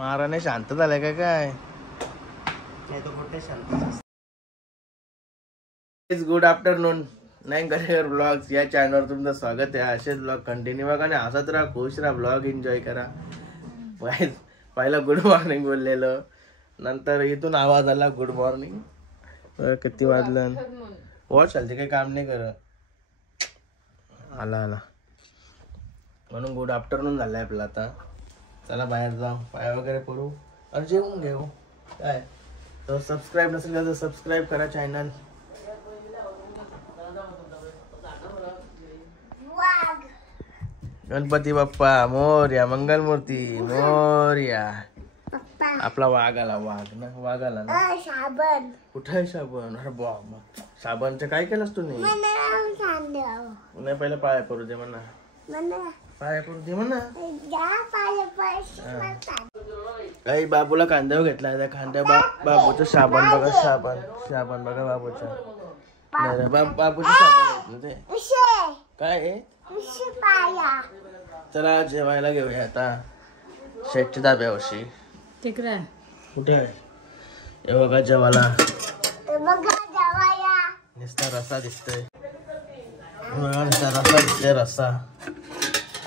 महाराणे शांत झालाय का काय? Good afternoon. नाही करिअर ब्लॉग्स या चॅनलवर तुमचं स्वागत आहे. असेच ब्लॉग कंटिन्यू बघा आणि हसत राहा, खुश राहा, ब्लॉग एन्जॉय करा. पहिला गुड मॉर्निंग बोललेलं, नंतर इथून आवाज आला गुड मॉर्निंग. किती वाजलं वॉच चालते, काही काम नाही करत. आला म्हणून गुड आफ्टरनून झालंय आपलं. आता चला बाहेर जाऊ, पाय वगैरे पडू आणि जेवून घेऊ. काय तर सबस्क्राईब नसेल तर सबस्क्राईब करा चॅनल. गणपती बाप्पा मोरया, मंगलमूर्ती मोरया. आपला वाघ आला, वाघ आला ना. साबण कुठे आहे? साबण? अरे बाबा, साबणचं काय केलंस तू? नाही पहिलं पाया पडू दे म्हणा, पाया पडू दे म्हणा. काही बाबूला खांद्यावर घेतला, त्या खांद्या बाबूचं साबण बघा, साबण बघा बाबूचं. बाबूचं साबण ते काय आहे? चला जेवायला घेऊया आता शेटच्या धाब्यावरशी. कुठे आहे? हे बघा जेवायला नुसता रस्सा दिसतोय, रस्सा दिसतोय, रस्सा.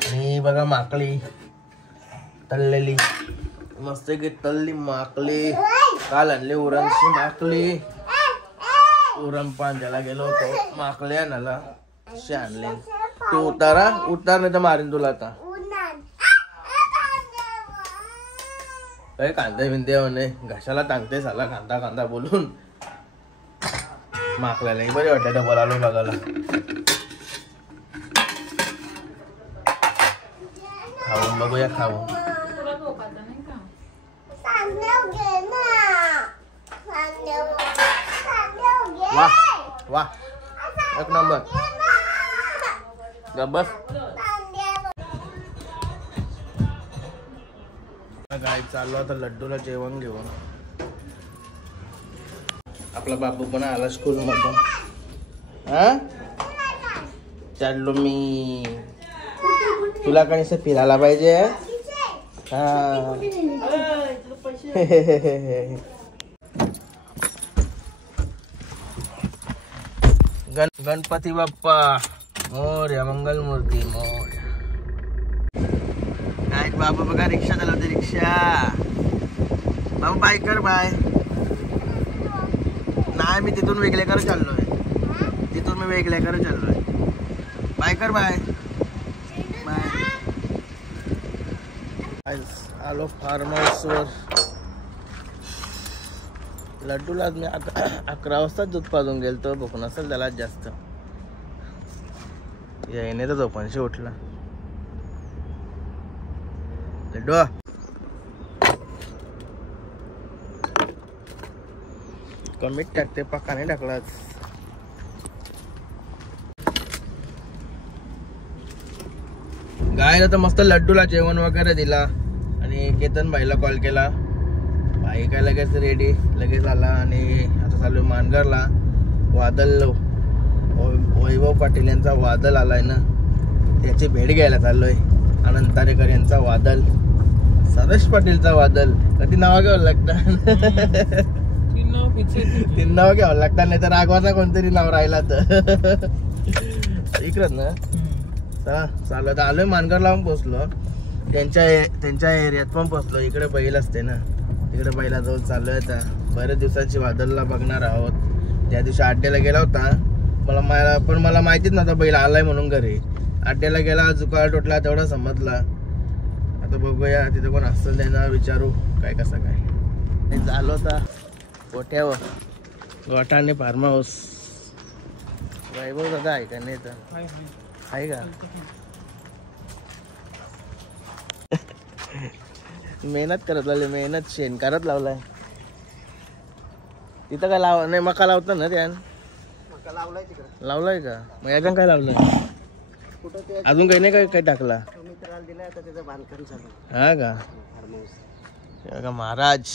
आणि बघा माकली तळलेली, मस्त की तळली माकली. काल आणली उरणची माकली, उरण पांज्याला गेलो होतो, माकली आणायला असे आणले. तू उतार नाही तर मारीन तुला. आता काय कांदे बिंदे म्हणे घशाला टांगते साला, कांदा बोलून. माकल्याला बरे वाटते डबल आलो बघायला. खाऊन बघूया, खाऊन. वा वा, एक नंबर. बस काय चाललो आता लड्डूला जेवण घेऊन. आपला बाबू पण आला स्कूल मधून. चाललो मी. तुला कणीस फिरायला पाहिजे. गणपती बाप्पा मोरया, मंगलमूर्ती मोरया. काय बाबा बघा रिक्षा चालवते, रिक्षा. बाबा बाय कर, बाय. नाही मी तिथून वेगळेकर चाललोय, तिथून मी वेगळेकर चाललोय. बाय कर, बाय बाय. आलो फार्म हाऊस वर. लड्डूला मी आता 11 वाजता दूध पाजून गेलतो. भूक नसेल त्याला जास्त, याने तर झोपांशी उठला. लड्डू कमीच टाकते, पक्का नाही टाकलाच. गायला तर मस्त लड्डूला जेवण वगैरे दिला आणि केतन भाईला कॉल केला. भाई काय लगेच रेडी, लगेच आला. आणि आता चालू मानगरला. वादल वैभव पाटील यांचा वादल आलाय ना, त्याची भेट घ्यायला चाललोय. आनंद तारेकर यांचा वादल, सरेश पाटीलचा वादल. ती नाव घ्यावं लागतात, तीन नाव घ्यावं लागतात, नाही तर राघवाचा कोणतरी नाव राहिला तर. इकडच ना. चालू आता आलोय मानगरला पण पोहोचलो. त्यांच्या एरियात पण पोहोचलो. इकडे बैल असते ना, इकडे बैला जवळ चाललोय. आता बऱ्याच दिवसांची वादलला बघणार आहोत. त्या दिवशी अड्ड्याला गेला होता, मला माहितीच नव्हता बैल आलाय म्हणून. घरी अड्ड्याला गेला, जुकाळ टोटला, तेवढा समजला. आता बघूया तिथं कोण असेल त्यांना विचारू काय कसं काय. झालो होता गोठ्यावर, गोठाने फार्म हाऊस. वैभव दादा आहे का? नाही तर आहे का? मेहनत करत लावली, मेहनत शेण करत लावलाय. तिथं काय नाही मका लावतं ना त्या. लावलाय का? मग याच्यानं काय लावलंय? अजून काही नाही काय टाकला? हा का? महाराज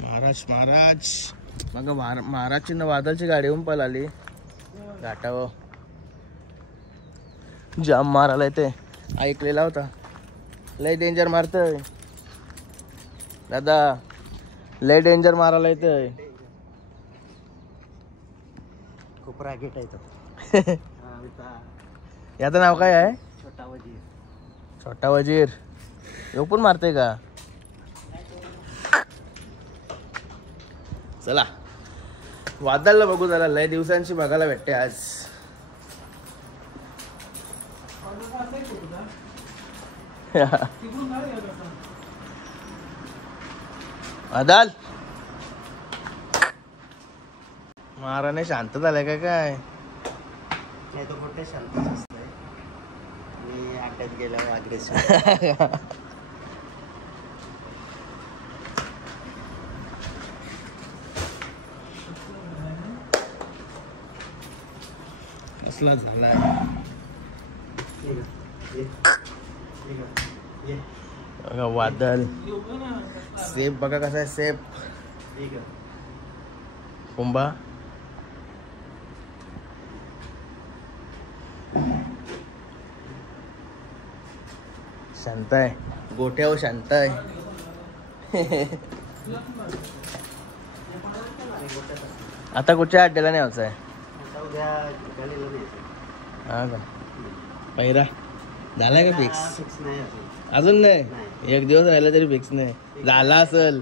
महाराज महाराज मग महाराजची वादळची गाडी येऊन पळाली. घाटावर जाम मारायला येते, ऐकलेला होता. लय डेंजर मारतय दादा, लय डेंजर मारायला येतय. खूप रागीट आहे तो. याचं नाव काय आहे? छोटा वजीर. छोटा वजीर. यो पण मारते का? चला वादळला बघू जरा, लय दिवसांची बघायला भेटते आज. वादळ महाराणे शांत झालाय का काय? नाही तो कुठे शांत असतोय. मी अड्ड्यात गेल्यावर अग्रेसिव्ह. कसला झालाय बघा वादळ. सेफ बघा कसा आहे सेफ. कुंभा शांत आहे, गोठ्यावर शांत आहे. आता कुठच्या अड्ड्याला न्यायचं आहे? हा का पहिरा झालाय का फिक्स? अजून नाही. एक दिवस राहिला तरी फिक्स नाही झाला असेल.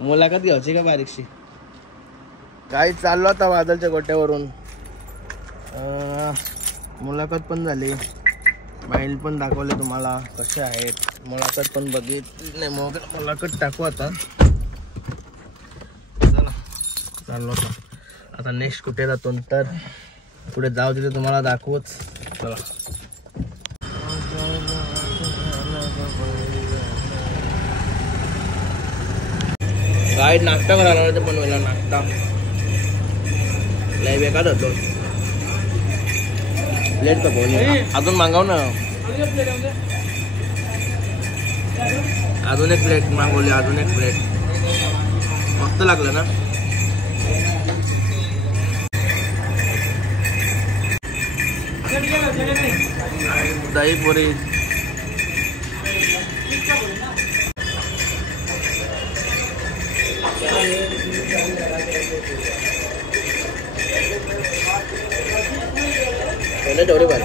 मुलाखत घ्यायची का बारीकशी? काय चाललो आता वादळच्या गोट्यावरून. मुलाखत पण झाली, बैल पण दाखवले तुम्हाला कसे आहेत. मुलाखत पण बघितली नाही, मग मुलाखत टाकू आता. चला चाललो आता नेक्स्ट कुठे जातो तर पुढे जाऊ तिथे तुम्हाला दाखवूच. चला गाईड नाश्ता करायला होते बनवायला. नाश्ता लय बेकार होतो. प्लेट का बोल अजून मागव ना. अजून एक प्लेट मागवली. अजून एक प्लेट मस्त लागलं ना. दही पुरी तेवढे भारी.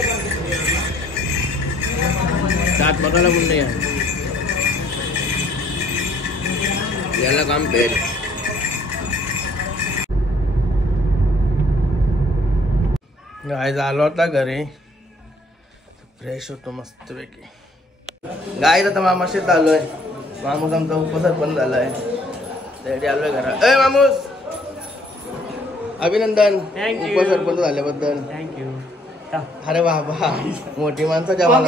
दात बघायला पण नाही याला काम पेट. गाय आलो होता घरी, फ्रेश होतो मस्त पैकी. गाय आता मामाशीच आलोय. मामूस आमचा उपसरपंच झालाय, त्यासाठी आलोय घरात. ए मामूस अभिनंदन उपसरपंच झाल्याबद्दल. थँक्यू. अरे बाबा मोठी माणसं जेव्हा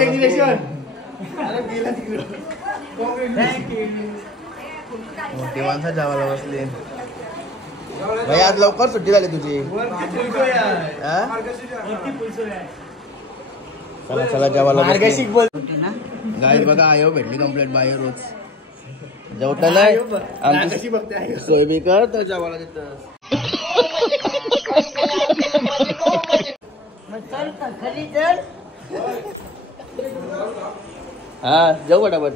मोठी माणसं जेवायला बसली. भाई आज लवकर सुट्टी झाली तुझी. चला चला जेवायला. गाय बघा आयो भेटली कंप्लेंट बाहेर रोज जेवता नाही. आमची सोय बी कर तर जेवायला देत. हा जाऊ फटाफट.